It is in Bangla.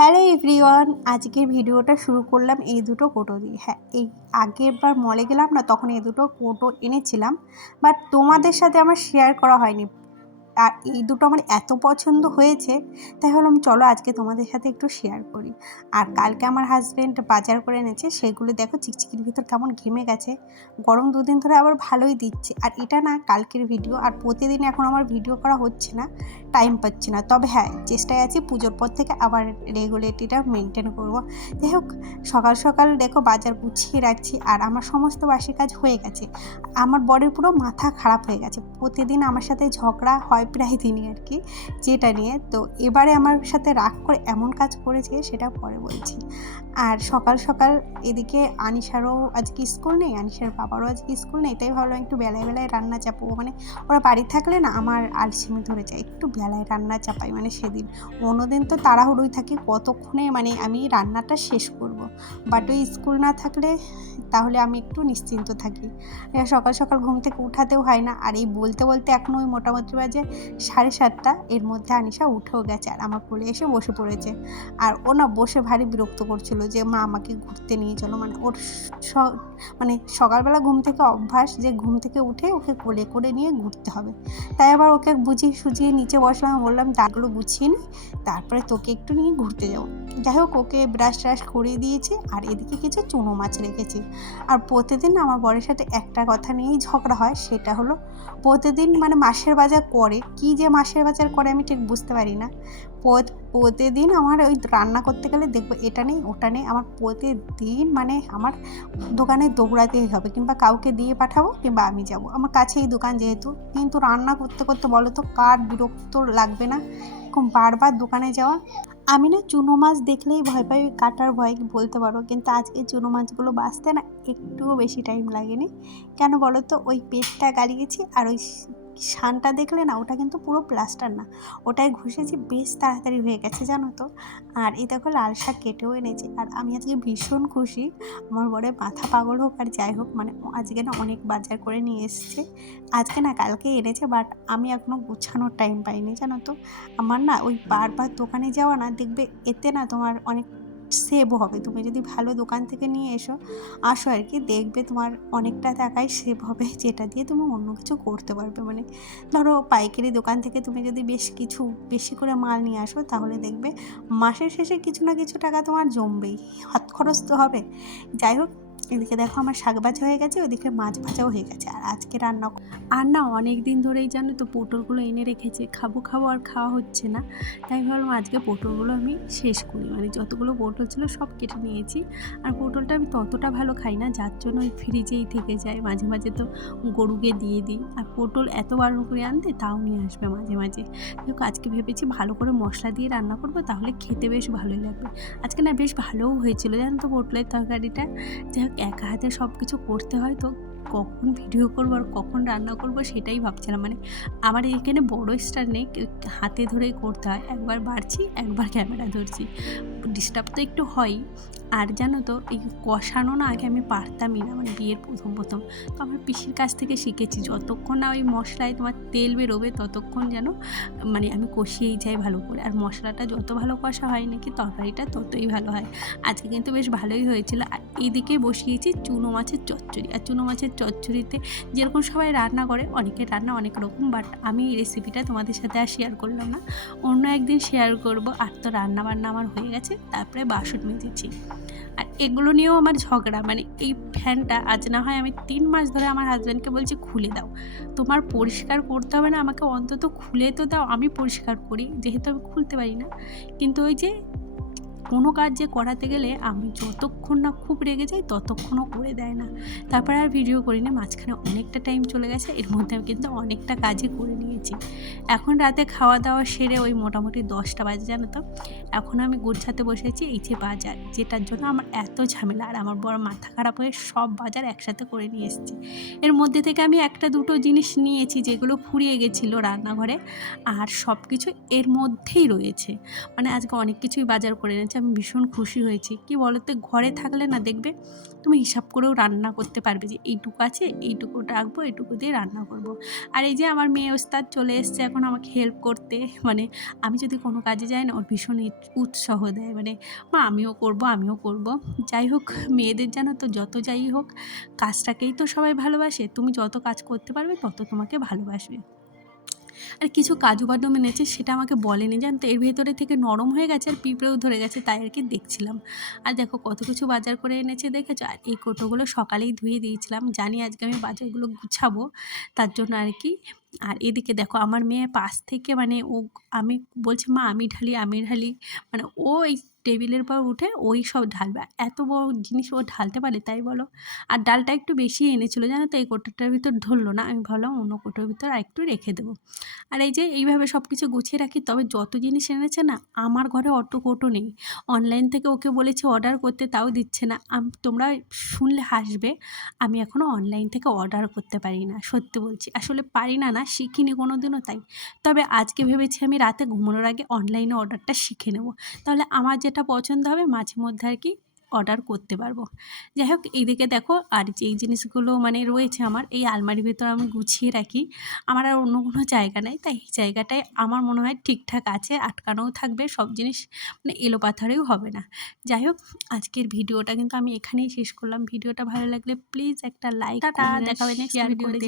হ্যালো এভরিওয়ান, আজকের ভিডিওটা শুরু করলাম এই দুটো কোটো দিয়ে। হ্যাঁ, এই আগের বার মলে গেলাম না, তখন এই দুটো কোটো এনেছিলাম, বাট তোমাদের সাথে আমার শেয়ার করা হয়নি। আর এই দুটো আমার এত পছন্দ হয়েছে, তাই ভাবলাম চলো আজকে তোমাদের সাথে একটু শেয়ার করি। আর কালকে আমার হাজব্যান্ড বাজার করে এনেছে, সেগুলো দেখো চিকচিকির ভিতর কেমন ঘেমে গেছে। গরম দুদিন ধরে আবার ভালোই দিচ্ছে। আর এটা না কালকের ভিডিও, আর প্রতিদিন এখন আমার ভিডিও করা হচ্ছে না, টাইম পাচ্ছি না। তবে হ্যাঁ, চেষ্টায় আছি পুজোর পর থেকে আবার রেগুলেটিটা মেনটেন করব। যাই হোক, সকাল সকাল দেখো বাজার গুছিয়ে রাখছি, আর আমার সমস্ত বাসি কাজ হয়ে গেছে। আমার বরের পুরো মাথা খারাপ হয়ে গেছে, প্রতিদিন আমার সাথে ঝগড়া হয় প্রায় দিনই আর কি, যেটা নিয়ে। তো এবারে আমার সাথে রাগ করে এমন কাজ করেছে, সেটা পরে বলছি। আর সকাল সকাল এদিকে আনিশারও আজকে স্কুল নেই, আনিশার বাবারও আজকে স্কুল নেই, তাই ভাবলাম একটু বেলায় বেলায় রান্না চাপাবো। মানে ওরা বাড়ি থাকলে না আমার আলসেমি ধরে যায়, একটু বেলায় রান্না চাপাই। মানে সেদিন অন্যদিন তো তাড়াহুড়োই থাকি, কতক্ষণে মানে আমি রান্নাটা শেষ করব। বাট ওই স্কুল না থাকলে তাহলে আমি একটু নিশ্চিন্ত থাকি। সকাল সকাল ঘুম থেকে উঠাতেও হয় না। আর এই বলতে বলতে এখন ওই মোটামুটি বাজে 7:30। এর মধ্যে আনিশা উঠেও গেছে আর আমার কোলে এসে বসে পড়েছে। আর ও না বসে ভারী বিরক্ত করছিল যে মা আমাকে ঘুরতে নিয়ে চলো। মানে ওর মানে সকালবেলা ঘুম থেকে অভ্যাস যে ঘুম থেকে উঠে ওকে কোলে করে নিয়ে ঘুরতে হবে। তাই আবার ওকে বুঝিয়ে সুঝিয়ে নিচে বসলাম, বললাম দাঁতগুলো গুছিয়ে নি, তারপরে তোকে একটু নিয়ে ঘুরতে যাবো। যাই হোক, ওকে ব্রাশ ট্রাশ করিয়ে দিয়েছি, আর এদিকে কিছু চুনো মাছ রেখেছি। আর প্রতিদিন আমার বরের সাথে একটা কথা নিয়েই ঝগড়া হয়, সেটা হলো প্রতিদিন মানে মাসের বাজার করে, কি যে মাসের বাজার করে আমি ঠিক বুঝতে পারি না। প্রতিদিন আমার ওই রান্না করতে গেলে দেখবো এটা নেই ওটা নেই, আমার প্রতিদিন মানে আমার দোকানে দৌড়াতেই হবে, কিংবা কাউকে দিয়ে পাঠাবো, কিংবা আমি যাব, আমার কাছেই দোকান যেহেতু। কিন্তু রান্না করতে করতে বলো তো কার বিরক্ত লাগবে না এরকম বারবার দোকানে যাওয়া। আমি না চুনো মাছ দেখলেই ভয় পাই, ওই কাটার ভয় বলতে পারো। কিন্তু আজকে চুনো মাছগুলো বাছতে না একটুও বেশি টাইম লাগেনি। কেন বলো তো, ওই পেটটা গালিয়েছি, আর ওই শানটা দেখলে না, ওটা কিন্তু পুরো প্লাস্টার না, ওটাই ঘষেছি, বেশ তাড়াতাড়ি হয়ে গেছে জানো তো। আর এই দেখো লাল শাক কেটেও এনেছি, আর আমি আজকে ভীষণ খুশি। আমার বরে মাথা পাগল হোক আর যাই হোক, মানে আজকে না অনেক বাজার করে নিয়ে এসছে। আজকে না কালকে এনেছে, বাট আমি এখনও গুছানোর টাইম পাইনি জানো তো। আমার না ওই বারবার দোকানে যাওয়া না, দেখবে এতে না তোমার অনেক সেভও হবে। তুমি যদি ভালো দোকান থেকে নিয়ে আসো আর কি, দেখবে তোমার অনেকটা টাকাই সেভ হবে, যেটা দিয়ে তুমি অন্য কিছু করতে পারবে। মানে ধরো পাইকারি দোকান থেকে তুমি যদি বেশ কিছু বেশি করে মাল নিয়ে আসো, তাহলে দেখবে মাসের শেষে কিছু না কিছু টাকা তোমার জমবেই, হাত খরচ তো হবে। যাই হোক, এদিকে দেখো আমার শাক ভাজা হয়ে গেছে, ওদিকে মাছ ভাজাও হয়ে গেছে। আর আজকে আর না অনেক দিন ধরেই জানো তো পটলগুলো এনে রেখেছে, খাবো খাবো আর খাওয়া হচ্ছে না। তাই ভাবলাম আজকে পটলগুলো আমি শেষ করি। মানে যতগুলো পটল ছিল সব কেটে নিয়েছি। আর পটলটা আমি ততটা ভালো খাই না, যার জন্য ওই ফ্রিজেই থেকে যায়। মাঝে মাঝে তো গরুকে দিয়ে দিই। আর পটল এত বারণ করে আনতে, তাও নিয়ে আসবে মাঝে মাঝে। দেখো আজকে ভেবেছি ভালো করে মশলা দিয়ে রান্না করবো, তাহলে খেতে বেশ ভালোই লাগবে। আজকে না বেশ ভালোও হয়েছিল জানো তো পটলের তরকারিটা। যাই হোক, একা হাতে সব কিছু করতে হয়, তো কখন ভিডিও করবো আর কখন রান্না করবো সেটাই ভাবছিলাম। মানে আমার এখানে বড় স্টার নেই, হাতে ধরেই করতে হয়, একবার বাড়ছি একবার ক্যামেরা ধরছি, ডিস্টার্ব তো একটু হয়ই। আর জানো তো এই কষানো না আগে আমি পারতামই না, মানে বিয়ের প্রথম প্রথম। তো আমার পিসির কাছ থেকে শিখেছি, যতক্ষণ না ওই মশলায় তোমার তেল বেরোবে ততক্ষণ যেন মানে আমি কষিয়েই যাই ভালো করে। আর মশলাটা যত ভালো কষা হয় নাকি তরকারিটা ততই ভালো হয়। আজকে কিন্তু বেশ ভালোই হয়েছিল। আর এইদিকে বসিয়েছি চুনো মাছের চচ্চড়ি। আর চুনো মাছের চচ্চড়িতে যেরকম সবাই রান্না করে, অনেকের রান্না অনেক রকম, বাট আমি এই রেসিপিটা তোমাদের সাথে আর শেয়ার করলাম না, অন্য একদিন শেয়ার করব। আর তো রান্না বান্না আমার হয়ে গেছে, তারপরে বাসন মেজেছি। আর এগুলো নিয়েও আমার ঝগড়া। মানে এই ফ্যানটা আজ না হয় আমি 3 মাস ধরে আমার হাজব্যান্ডকে বলছি খুলে দাও, তোমার পরিষ্কার করতে হবে না, আমাকে অন্তত খুলে তো দাও, আমি পরিষ্কার করি, যেহেতু আমি খুলতে পারি না। কিন্তু ওই যে কোনো কাজ যে করাতে গেলে আমি যতক্ষণ না খুব রেগে যাই ততক্ষণও করে দেয় না। তারপরে আর ভিডিও করি না, মাঝখানে অনেকটা টাইম চলে গেছে, এর মধ্যে আমি কিন্তু অনেকটা কাজই করে নিয়েছি। এখন রাতে খাওয়া দাওয়া সেরে ওই মোটামুটি 10টা বাজে জানো তো। এখন আমি গুছাতে বসেছি এই যে বাজার, যেটার জন্য আমার এত ঝামেলা। আর আমার বড় মাথা খারাপ হয়ে সব বাজার একসাথে করে নিয়ে এসেছে। এর মধ্যে থেকে আমি একটা দুটো জিনিস নিয়েছি যেগুলো ফুরিয়ে গেছিলো রান্নাঘরে, আর সব কিছু এর মধ্যেই রয়েছে। মানে আজকে অনেক কিছুই বাজার করে এনেছে। আমি ভীষণ খুশি হয়েছি। কি বলো তো, ঘরে থাকলে না দেখবে তুমি হিসাব করেও রান্না করতে পারবে যে এইটুকু আছে, এইটুকু রাখবো, এইটুকু দিয়ে রান্না করব। আর এই যে আমার মেয়ে ওস্তাদ চলে এসছে এখন আমাকে হেল্প করতে। মানে আমি যদি কোনো কাজে যাই না, ওর ভীষণ উৎসাহ দেয়, মানে মা আমিও করব, আমিও করব। যাই হোক, মেয়েদের জানো তো যত যাই হোক কাজটাকেই তো সবাই ভালোবাসে, তুমি যত কাজ করতে পারবে তত তোমাকে ভালোবাসবে। আর কিছু কাজু বাদাম এনেছে, সেটা আমাকে বলেনি, জানতো এর ভেতরে থেকে নরম হয়ে গেছে আর পিঁপড়েও ধরে গেছে, তাই আর কি দেখছিলাম। আর দেখো কত কিছু বাজার করে এনেছে দেখেছো। আর এই কোটোগুলো সকালেই ধুয়ে দিয়েছিলাম, জানি আজকে আমি বাজারগুলো গুছাবো, তার জন্য আর কি। আর এদিকে দেখো আমার মেয়ে পাশ থেকে, মানে ও, আমি বলছি মা আমি ঢালি, আমি ঢালি, মানে ও এই টেবিলের পর উঠে ওই সব ঢালবে। এত বড় জিনিস ও ঢালতে পারে, তাই বলো। আর ডালটা একটু বেশি এনেছিল জানো তো, এই কোটোটার ভিতর ধরলো না, আমি ভাবলাম অন্য কোটোর ভিতর আর একটু রেখে দেবো। আর এই যে এইভাবে সব কিছু গুছিয়ে রাখি। তবে যত জিনিস এনেছে না, আমার ঘরে অত কোটো নেই। অনলাইন থেকে ওকে বলেছি অর্ডার করতে, তাও দিচ্ছে না। তোমরা শুনলে হাসবে, আমি এখনও অনলাইন থেকে অর্ডার করতে পারি না, সত্যি বলছি। আসলে পারি না, না শিখিনি কোনো দিনও, তাই। তবে আজকে ভেবেছি আমি রাতে ঘুমানোর আগে অনলাইনে অর্ডারটা শিখে নেব, তাহলে আমার যেটা পছন্দ হবে মাঝে মধ্যে আর কি অর্ডার করতে পারবো। যাই হোক, এইদিকে দেখো আর যেই জিনিসগুলো মানে রয়েছে আমার এই আলমারির ভিতর আমি গুছিয়ে রাখি। আমার আর অন্য কোনো জায়গা নেই, তাই এই জায়গাটায় আমার মনে হয় ঠিকঠাক আছে, আটকানোও থাকবে, সব জিনিস মানে এলোপাথারেও হবে না। যাই হোক, আজকের ভিডিওটা কিন্তু আমি এখানেই শেষ করলাম। ভিডিওটা ভালো লাগলে প্লিজ একটা লাইক, টাটা, দেখা হবে নেক্সট ভিডিওতে।